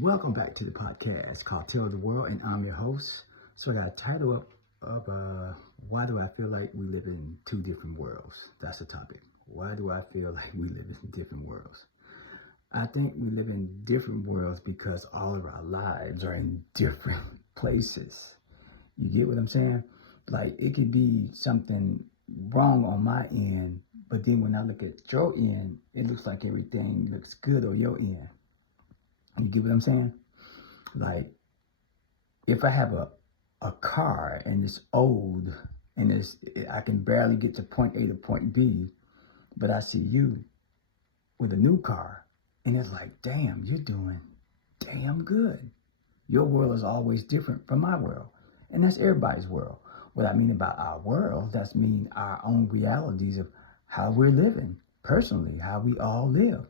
Welcome back to the podcast called Tell the World, and I'm your host. So I got a title up of Why Do I Feel Like We Live in Two Different Worlds? That's the topic. Why do I feel like we live in different worlds? I think we live in different worlds because all of our lives are in different places. You get what I'm saying? Like it could be something wrong on my end, but then when I look at your end, it looks like everything looks good on your end. You get what I'm saying? Like if I have a car and it's old and I can barely get to point A to point B, but I see you with a new car and it's like, damn, you're doing damn good. Your world is always different from my world. And that's everybody's world. What I mean about our world, that's mean our own realities of how we're living personally, how we all live.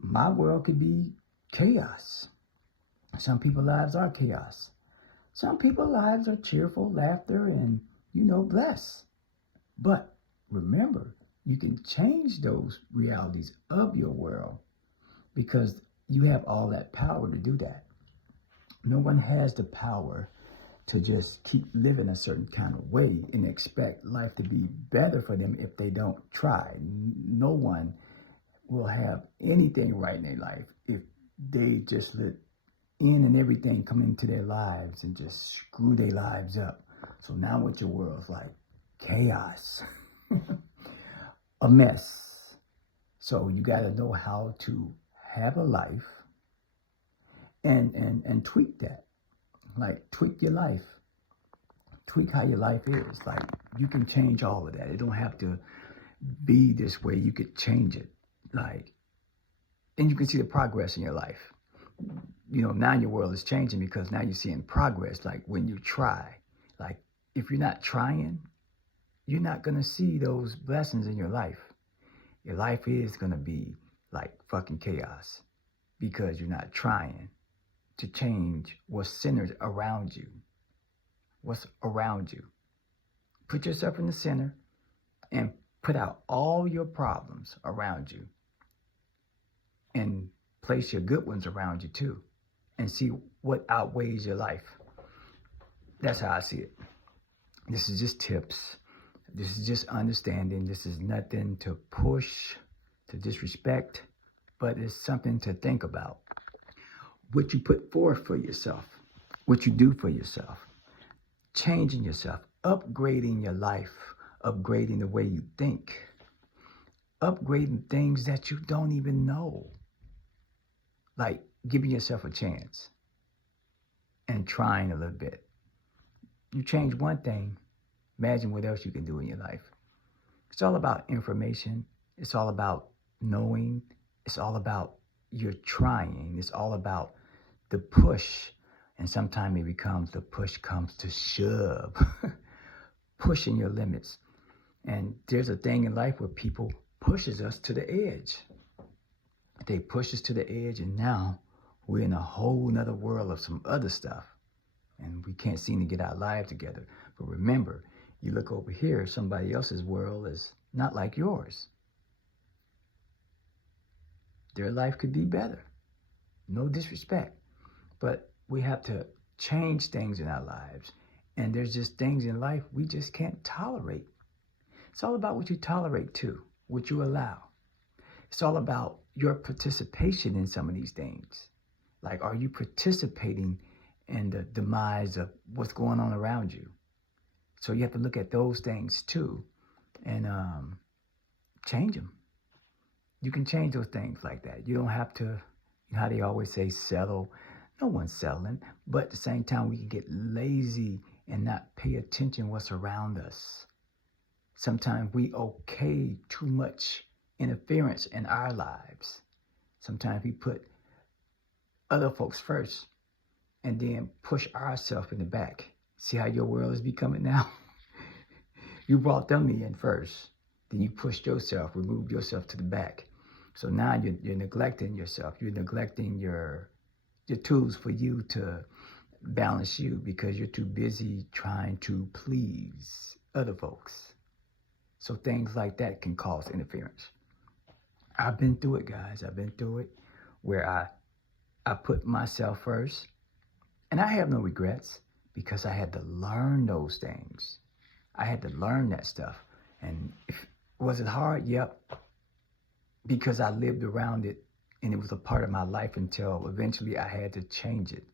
My world could be chaos. Some people's lives are chaos. Some people's lives are cheerful, laughter, and, blessed. But remember, you can change those realities of your world because you have all that power to do that. No one has the power to just keep living a certain kind of way and expect life to be better for them if they don't try. No one will have anything right in their life if they just let in and everything come into their lives and just screw their lives up. So now what your world's like? Chaos. A mess. So you got to know how to have a life and tweak that. Like tweak your life. Tweak how your life is. Like you can change all of that. It don't have to be this way. You could change it. And you can see the progress in your life. Now your world is changing because now you're seeing progress. Like when you try, like if you're not trying, you're not going to see those blessings in your life. Your life is going to be like fucking chaos because you're not trying to change what's centered around you. What's around you. Put yourself in the center and put out all your problems around you and place your good ones around you too and see what outweighs your life. That's how I see it. This is just tips. This is just understanding. This is nothing to push, to disrespect, but it's something to think about. What you put forth for yourself, what you do for yourself, changing yourself, upgrading your life, upgrading the way you think, upgrading things that you don't even know. Like giving yourself a chance and trying a little bit. You change one thing, imagine what else you can do in your life. It's all about information. It's all about knowing. It's all about you're trying. It's all about the push. And sometimes it becomes the push comes to shove. Pushing your limits. And there's a thing in life where people pushes us to the edge. They push us to the edge, and now we're in a whole nother world of some other stuff. And we can't seem to get our lives together. But remember, you look over here, somebody else's world is not like yours. Their life could be better. No disrespect. But we have to change things in our lives. And there's just things in life we just can't tolerate. It's all about what you tolerate too, what you allow. It's all about your participation in some of these things. Like, are you participating in the demise of what's going on around you? So you have to look at those things too and change them. You can change those things like that. You don't have to, how they always say, settle. No one's settling. But at the same time, we can get lazy and not pay attention what's around us. Sometimes we okay too much interference in our lives. Sometimes we put other folks first and then push ourselves in the back. See how your world is becoming now? You brought them in first. Then you pushed yourself, removed yourself to the back. So now you're neglecting yourself. You're neglecting your tools for you to balance you because you're too busy trying to please other folks. So things like that can cause interference. I've been through it, guys. I've been through it where I I put myself first, and I have no regrets because I had to learn those things. I had to learn that stuff. And was it hard? Yep, because I lived around it and it was a part of my life until eventually I had to change it.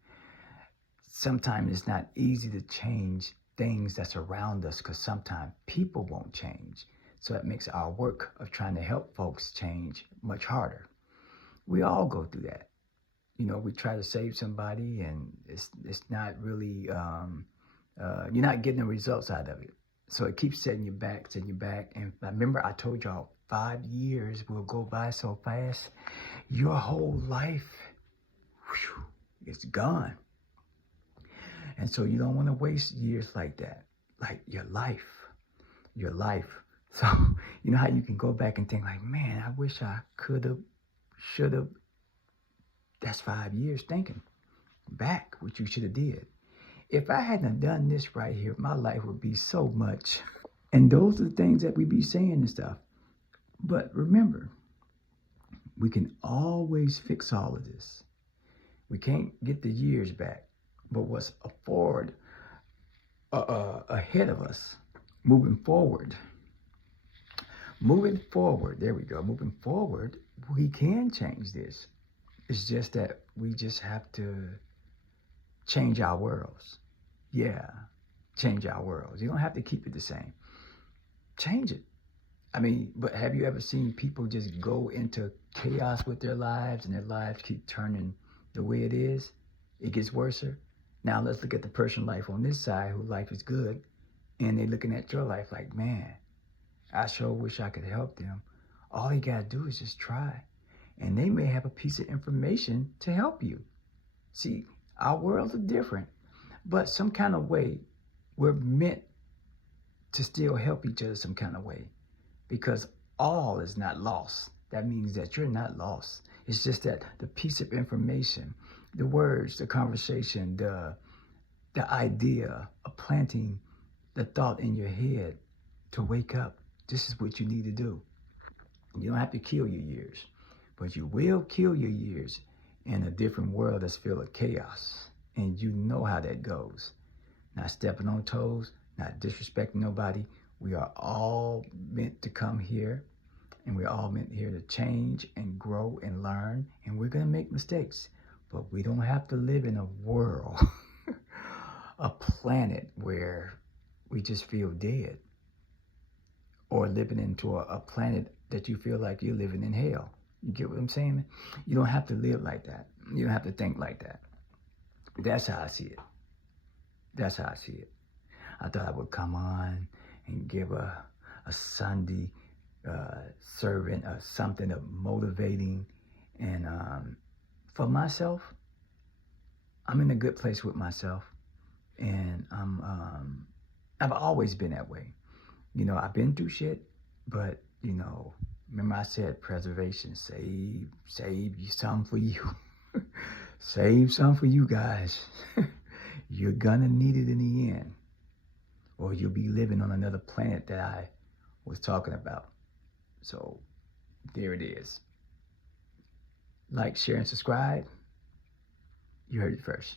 Sometimes it's not easy to change things that's around us because sometimes people won't change. So it makes our work of trying to help folks change much harder. We all go through that. You know, we try to save somebody and it's not really, you're not getting the results out of it. So it keeps setting you back. And I remember I told y'all 5 years will go by so fast. Your whole life, whew, it's gone. And so you don't want to waste years like that, like your life. So, you know how you can go back and think like, man, I wish I could have, should have. That's 5 years thinking back what you should have did. If I hadn't done this right here, my life would be so much. And those are the things that we be saying and stuff. But remember, we can always fix all of this. We can't get the years back, but what's forward, ahead of us, moving forward, there we go, moving forward, we can change this. It's just that we just have to change our worlds. Yeah, change our worlds. You don't have to keep it the same. Change it. I mean, but have you ever seen people just go into chaos with their lives and their lives keep turning the way it is? It gets worse. Now let's look at the person life on this side whose life is good and they're looking at your life like, man, I sure wish I could help them. All you gotta do is just try. And they may have a piece of information to help you. See, our worlds are different, but some kind of way we're meant to still help each other some kind of way. Because all is not lost. That means that you're not lost. It's just that the piece of information, the words, the conversation, the idea of planting the thought in your head to wake up. This is what you need to do. You don't have to kill your years, but you will kill your years in a different world that's filled with chaos. And you know how that goes. Not stepping on toes, not disrespecting nobody. We are all meant to come here, and we're all meant here to change and grow and learn, and we're going to make mistakes, but we don't have to live in a world, a planet where we just feel dead, or living into a planet that you feel like you're living in hell. You get what I'm saying? You don't have to live like that. You don't have to think like that. That's how I see it. That's how I see it. I thought I would come on and give a Sunday servant something of motivating. And for myself, I'm in a good place with myself. And I've always been that way. You know, I've been through shit, but, you know, remember I said preservation, save some for you. Save some for you guys. You're gonna need it in the end, or you'll be living on another planet that I was talking about. So there it is. Like, share, and subscribe. You heard it first.